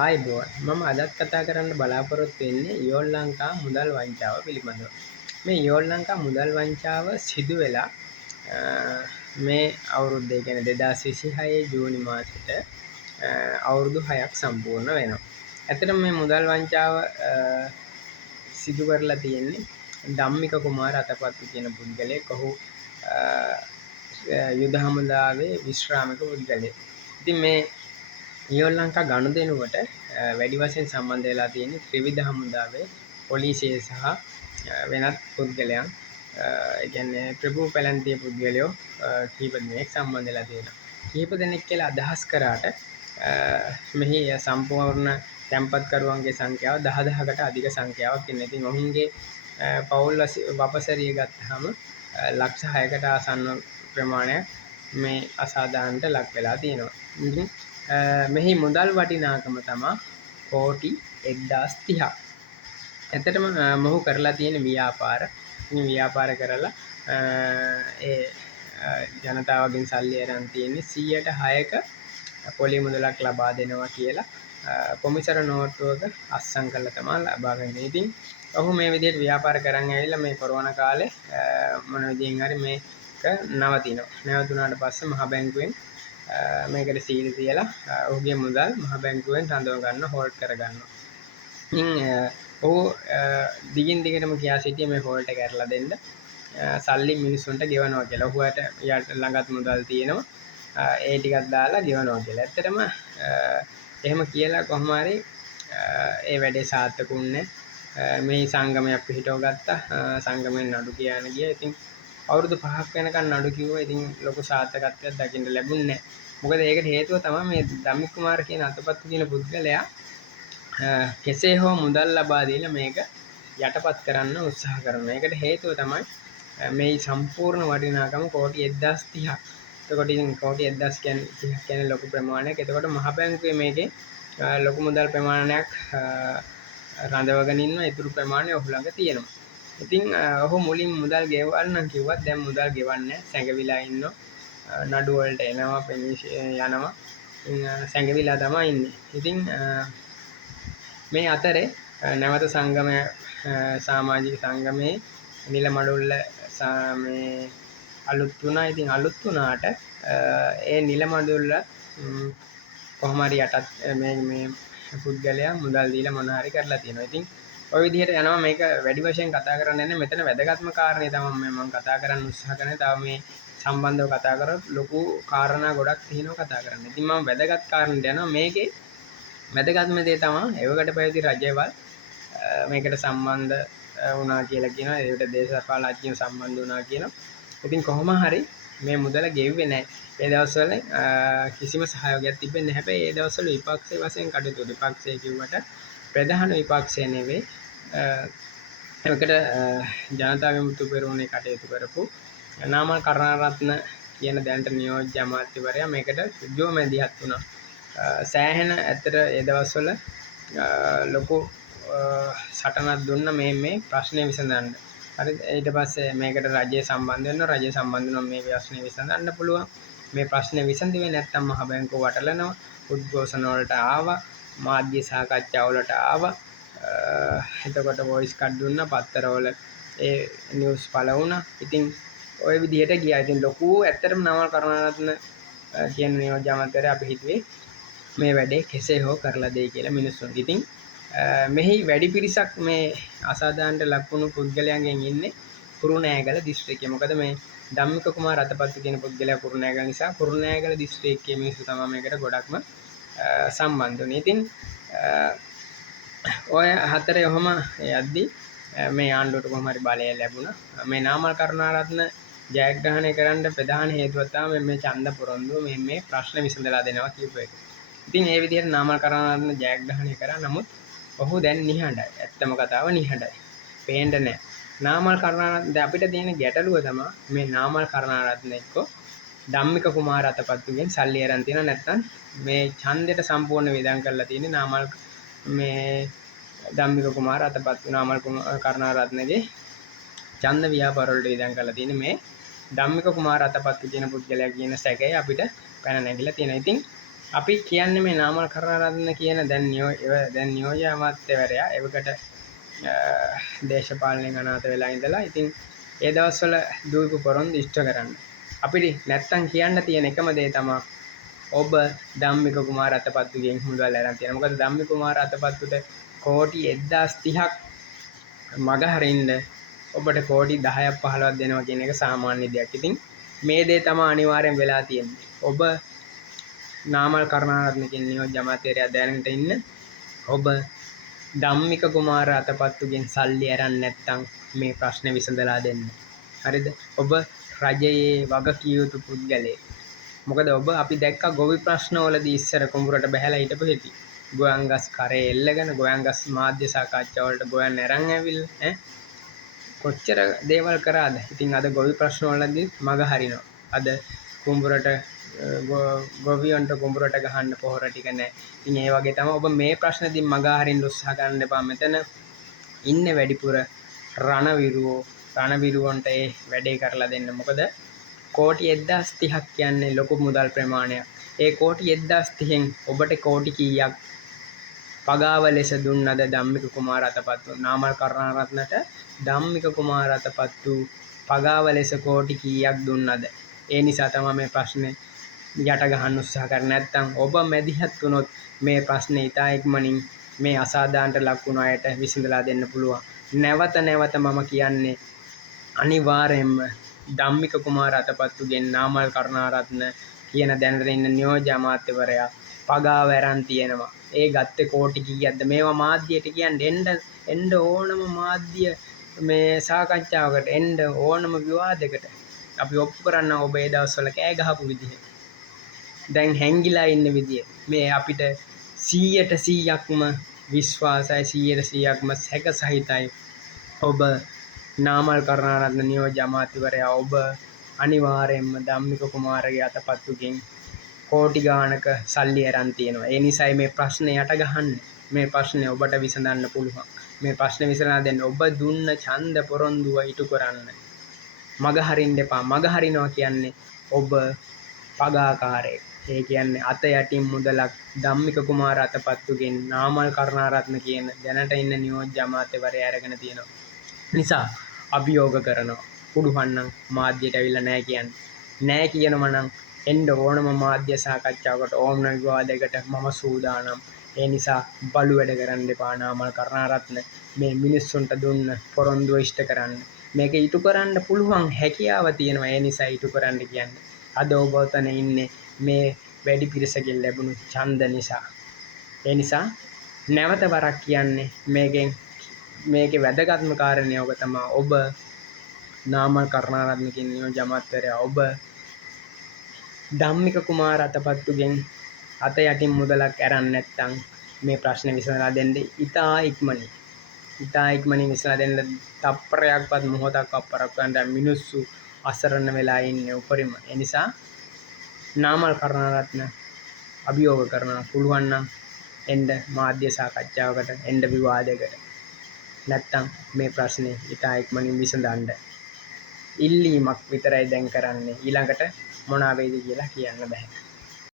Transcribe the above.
ආයුබෝවන් මම අදත් කතා කරන්න බලාපොරොත්තු වෙන්නේ යෝල් ලංකා මුදල් වංචාව පිළිබඳව. මේ යෝල් ලංකා මුදල් වංචාව සිදු වෙලා මේ අවුරුද්ද ඒ කියන්නේ 2026 ජූනි මාසෙට අවුරුදු 6ක් සම්පූර්ණ වෙනවා. ඇත්තටම මේ මුදල් වංචාව සිදු කරලා තියෙන්නේ ධම්මික කුමාර අතපත්තු කියන පුද්ගලයෙක්. ඔහු යුද හමුදාවේ විශ්‍රාමික පුද්ගලයෙක්. ඉතින් මේ යෝල් ලංකා ගනුදෙනුවට වැඩි වශයෙන් සම්බන්ධ වෙලා තියෙන ත්‍රිවිධ හමුදාවේ පොලිසිය සහ වෙනත් පුද්ගලයන් ඒ කියන්නේ ප්‍රභූ පැලැන්තිය පුද්ගලයෝ කීප දෙනෙක් සම්බන්ධ වෙලා තියෙනවා. කීප දෙනෙක් කියලා අදහස් කරාට මෙහි සම්පූර්ණ තැන්පත්කරුවන්ගේ සංඛ්‍යාව 10000කට අධික සංඛ්‍යාවක් ඉන්නවා. ඉතින් ඔවුන්ගේ පවුල් වපසරිය ගත්තාම ලක්ෂ 6කට ආසන්න ප්‍රමාණයක් මේ අසාධාරණට ලක් වෙලා තියෙනවා. ඉතින් මෙහි මුදල් වටිනාකම තමයි කෝටි 1030ක්. ඇත්තටම මොහු කරලා තියෙන ව්‍යාපාර කරලා ඒ ජනතාවගෙන් සල්ලි අරන් තියෙන්නේ 106ක පොලි මුදලක් ලබා දෙනවා කියලා කොමිසර නෝට්ටුවක අත්සන් කරලා තමයි ලබා ගන්නේ. ඉතින් ඔහු මේ විදිහට ව්‍යාපාර කරන් ඇවිල්ලා මේ කොරෝනා කාලේ මොන විදිහෙන් හරි මේක නවතිනවා. නවතුනාට පස්සේ මහ බැංකුවෙන් මේකට සීල් තියලා ඔහුගේ මුදල් මහ බැංකුවෙන් රඳව ගන්න හෝල්ඩ් කර ගන්නවා. ඉතින් ඔහු දිගින් දිගටම කියා සිටියේ මේ හෝල්ඩ් එක කරලා දෙන්න සල්ලි මිනිස්සුන්ට ගෙවනවා කියලා. ඔහුට යට ළඟත් මුදල් තියෙනවා. ඒ ටිකක් දාලා ගෙවනවා කියලා. ඇත්තටම එහෙම කියලා කොහොම හරි ඒ වැඩේ සාර්ථකුන්නේ මේ සංගමයක් පිහිටව ගත්තා. සංගමෙන් නඩු කියන්න ගියා. ඉතින් අවුරුදු 5ක් වෙනකන් නඩු කිව්වා. ඉතින් ලොකු සාර්ථකත්වයක් දකින්න ලැබුණේ නැහැ. මොකද ඒකට හේතුව තමයි මේ ධම්මික කුමාර කියන අතපත්තු කියන පුද්ගලයා කෙසේ හෝ මුදල් ලබා දීලා මේක යටපත් කරන්න උත්සාහ කරනවා. ඒකට හේතුව තමයි මේ සම්පූර්ණ වටිනාකම කෝටි 1030ක්. එතකොට ඉතින් කෝටි 1030 කියන්නේ ලොකු ප්‍රමාණයක්. එතකොට මහ බැංකුවේ මේකේ ලොකු මුදල් ප්‍රමාණයක් රඳවගෙන ඉන්න ඉතුරු ප්‍රමාණය ඔහු ළඟ තියෙනවා. ඉතින් ඔහු මුලින් මුදල් ගෙවන්න කිව්වත් දැන් මුදල් ගෙවන්නේ සැඟවිලා ඉන්නවා. නඩු වලට එනවා යනවා. සැඟවිලා තමයි ඉන්නේ. ඉතින් මේ අතරේ නැවත සංගමය සමාජික සංගමයේ නිල මඩුල්ල මේ අලුත් වුණා. ඉතින් අලුත් වුණාට ඒ නිල මඩුල්ල කොහොම හරි යටත් මේ පුද්ගලයා මුදල් දීලා මොන හරි කරලා තියෙනවා. ඉතින් ওই විදිහට යනවා. මේක වැඩි වශයෙන් කතා කරන්න යන්නේ මෙතන වැදගත්ම කාරණේ තමයි මම කතා කරන්න උත්සාහ කරන්නේ. තව මේ සම්බන්ධව කතා කරොත් ලොකු කාරණා ගොඩක් තියෙනවා කතා කරන්න. ඉතින් මම වැදගත් කාරණේට යනවා. මේකේ වැදගත්ම දේ තමයි එවකට පැවති රජවල් මේකට සම්බන්ධ වුණා කියලා කියනවා. ඒකට දේශපාලනඥයෝ සම්බන්ධ වුණා කියනවා. ඉතින් කොහොම හරි මේ මුදල ගෙව්වේ නැහැ. ඒ දවස්වල කිසිම සහයෝගයක් තිබෙන්නේ නැහැ. හැබැයි ඒ දවස්වල විපක්ෂයේ වශයෙන් කටයුතු විපක්ෂය කිව්වට ප්‍රධාන විපක්ෂය නෙවෙයි. ඒකට ජනතා විමුක්ති පෙරමුණේ කටයුතු කරපු නාමල් කරුණාරත්න කියන දැනට නියෝජ්‍ය අමාත්‍යවරයා මේකට සුජෝ මැදිහත් වුණා. සෑහෙන ඇත්තට ඒ දවස්වල ලොකු සටනක් දුන්න මේ ප්‍රශ්නේ විසඳන්න. හරි ඊට පස්සේ මේකට රජය සම්බන්ධ වෙනවා. රජය සම්බන්ධ වුණොත් මේ ප්‍රශ්නේ විසඳන්න පුළුවන්. මේ ප්‍රශ්නේ විසඳෙන්නේ නැත්නම් මහ බැංකුව වටලනවා. උද්ඝෝෂණ වලට ආවා. මාධ්‍ය සාකච්ඡා වලට ආවා. එතකොට වොයිස් කට් දුන්නා. පත්තරවල ඒ නිවුස් පළ වුණා. ඉතින් ওই විදිහට ගියා. ඉතින් ලොකු ඇත්තටම නවල් කරුණාරත්න කියන නියෝජ්‍ය අමාත්‍යවරයා අපි හිතුවේ මේ වැඩේ කෙසේ හෝ කරලා දෙයි කියලා මිනිස්සුන්. ඉතින් මෙහි වැඩි පිරිසක් මේ අසාධාරණට ලක්වුණු පුද්ගලයන්ගෙන් ඉන්නේ කුරුණෑගල දිස්ත්‍රික්කයේ. මොකද මේ ධම්මික කුමාර අතපත්තු කියන පුද්ගලයා කුරුණෑගල නිසා කුරුණෑගල දිස්ත්‍රික්කයේ මිනිස්සු තමයි මේකට ගොඩක්ම සම්බන්ධ වුණේ. ඉතින් ඔය හතරේ ඔහම යද්දි මේ ආණ්ඩුවට කොහොම හරි බලය ලැබුණා. මේ නාමල් කරුණාරත්න ජයග්‍රහණය කරන්න ප්‍රධාන හේතුව තමයි මේ ඡන්ද පොරොන්දුව මේ ප්‍රශ්න විසඳලා දෙනවා කියපු එක. ඉතින් මේ විදිහට නාමල් කරුණාරත්න ජයග්‍රහණය කරා. නමුත් ඔහු දැන් නිහඬයි. ඇත්තම කතාව නිහඬයි. පේන්න නැහැ. නාමල් කරුණාරත්න දැන් අපිට තියෙන ගැටලුව තමයි මේ නාමල් කරුණාරත්න එක්ක ධම්මික කුමාර අතපත්තුගෙන් සල්ලි අරන් තියෙනවා. නැත්නම් මේ ඡන්දෙට සම්පූර්ණ වේදම් කරලා තියෙන්නේ නාමල් මේ ධම්මික කුමාර අතපත්තු නාමල් කරුණාරත්නගේ ඡන්ද ව්‍යාපාර වලට වේදම් කරලා තියෙන්නේ මේ ධම්මික කුමාර අතපත්තු කියන පුද්ගලයා කියන සැකය අපිට පැන නැගිලා තියෙනවා. ඉතින් අපි කියන්නේ මේ නාමල් කරුණාරත්න කියන දැන් නියෝජ්‍ය අමාත්‍යවරයා එවකට දේශපාලනයෙන් අනාථ වෙලා ඉඳලා ඉතින් ඒ දවස්වල දූපු පොරොන්දු ඉෂ්ට කරන්න. අපිට නැත්තම් කියන්න තියෙන එකම දේ තමයි ඔබ ධම්මික කුමාර අතපත්තුගෙන් මුදල් අරන් තියෙනවා. මොකද ධම්මික කුමාර අතපත්තුට කෝටි 1030ක් මග හරින්න ඔබට කෝටි 10ක් 15ක් දෙනවා කියන එක සාමාන්‍ය දෙයක්. ඉතින් මේ දේ තමයි අනිවාර්යෙන් වෙලා තියෙන්නේ. ඔබ නාමල් කරුණාරත්න කියන නියෝජ්‍ය අමාත්‍යවරයා දැනට ඉන්න ඔබ ධම්මික කුමාර අතපත්තුගෙන් සල්ලි අරන් නැත්නම් මේ ප්‍රශ්නේ විසඳලා දෙන්න. හරිද? ඔබ රජයේ වගකිය යුතු පුද්ගලයෙක්. මොකද ඔබ අපි දැක්ක ගොවි ප්‍රශ්නවලදී ඉස්සර කුඹුරට බහැලා හිටපු හැටි. ගෝයන්ගස් කරේ එල්ලගෙන ගෝයන්ගස් මාධ්‍ය සාකච්ඡා වලට ගෝයන් අරන් ඇවිල්ලා කොච්චර දේවල් කරාද? ඉතින් අද ගොවි ප්‍රශ්නවලදී මග හරිනවා. අද කුඹුරට ගොවියන්ට කුඹුරට ගහන්න පොහොර ටික නැහැ. ඉතින් ඒ වගේ තමයි ඔබ මේ ප්‍රශ්නේදී මග හරින්න උත්සාහ කරන්න එපා. මෙතන ඉන්නේ වැඩිපුර රණවිරුවන්ට ඒ වැඩේ කරලා දෙන්න. මොකද කෝටි 1030ක් කියන්නේ ලොකු මුදල් ප්‍රමාණයක්. ඒ කෝටි 1030න් ඔබට කෝටි කීයක් පගාව ලෙස දුන්නද ධම්මික කුමාර අතපත්තු? නාමල් කරුණාරත්නට ධම්මික කුමාර අතපත්තු පගාව ලෙස කෝටි කීයක් දුන්නද? ඒ නිසා තමයි මේ ප්‍රශ්නේ යට ගහන්න උත්සාහ කරන්නේ. නැත්නම් ඔබ මැදිහත් වුණොත් මේ ප්‍රශ්නේ ඉතා ඉක්මනින් මේ අසාධාරණට ලක් වුණ අයට විසඳලා දෙන්න පුළුවන්. නැවත මම කියන්නේ අනිවාර්යයෙන්ම ධම්මික කුමාර අතපත්තුගෙන් නාමල් කරුණාරත්න කියන දැනට ඉන්න නියෝජ්‍ය අමාත්‍යවරයා පගාව අරන් තියෙනවා. ඒ ගත්තේ කෝටි කීයක්ද? මේවා මාධ්‍යයට කියන්නේ එන්න ඕනම මාධ්‍ය මේ සාකච්ඡාවකට එන්න ඕනම විවාදයකට අපි ඔප්පු කරන්න ඔබ ඒ දවස්වල කෑ ගහපු විදිහ. දැන් හැංගිලා ඉන්න විදිය මේ අපිට 100%ක්ම විශ්වාසයි 100%ක්ම සැක සහිතයි. ඔබ නාමල් කරුණාරත්න නියෝජ්‍ය අමාත්‍යවරයා ඔබ අනිවාර්යයෙන්ම ධම්මික කුමාරගේ අතපත්තුකින් කෝටි ගාණක සල්ලි අරන් තියෙනවා. ඒ නිසායි මේ ප්‍රශ්නේ යට ගහන්නේ. මේ ප්‍රශ්නේ ඔබට විසඳන්න පුළුවන්. මේ ප්‍රශ්නේ විසඳලා දෙන්න ඔබ දුන්න ඡන්ද පොරොන්දුව ඉටු කරන්න. මග හරින්න එපා. මග හරිනවා කියන්නේ ඔබ පගාකාරයෙක්. ඒ කියන්නේ අත යටින් මුදලක් ධම්මික කුමාර අතපත්තුගෙන් නාමල් කරුණාරත්න කියන දැනට ඉන්න නියෝජ්‍ය අමාත්‍යවරයා අරගෙන තියෙනවා. නිසා අභියෝග කරනවා. පුළුවන් නම් මාධ්‍යයට ඇවිල්ලා නැහැ කියන්නේ. නැහැ කියනවා නම් එන්න ඕනම මාධ්‍ය සාකච්ඡාවකට ඕනම විවාදයකට මම සූදානම්. ඒ නිසා බලු වැඩ කරන්න එපා නාමල් කරුණාරත්න. මේ මිනිස්සුන්ට දුන්න පොරොන්දුව ඉෂ්ට කරන්න. මේක ඉටු කරන්න පුළුවන් හැකියාව තියෙනවා. ඒ නිසා ඉටු කරන්න කියන්නේ. අද ඔබ ඔතන ඉන්නේ මේ වැඩි පිරිසකින් ලැබුණු ඡන්ද නිසා. ඒ නිසා නැවත වරක් කියන්නේ මේකේ වැදගත්ම කාරණය ඔබ තමයි ඔබ නාමල් කරුණාරත්න කියන නියෝජ්‍ය අමාත්‍යවරයා ඔබ ධම්මික කුමාර අතපත්තුගෙන් අත යටින් මුදලක් අරන් නැත්නම් මේ ප්‍රශ්නේ විසඳලා දෙන්න ඉතා ඉක්මනින් විසඳලා දෙන්න තප්පරයක්වත් මොහොතක් අපරක් ගන්න මිනිස්සු අසරණ වෙලා ඉන්නේ උපරිම. ඒ නිසා නාමල් කරුණාරත්න අභියෝග කරනවා පුළුවන් නම් එන්න මාධ්‍ය සාකච්ඡාවකට එන්න විවාදයකට. නැත්තම් මේ ප්‍රශ්නේ ඉතා ඉක්මනින් විසඳන්න ඉල්ලීමක් විතරයි දැන් කරන්නේ. ඊළඟට මොනවා වෙයිද කියලා කියන්න බෑ.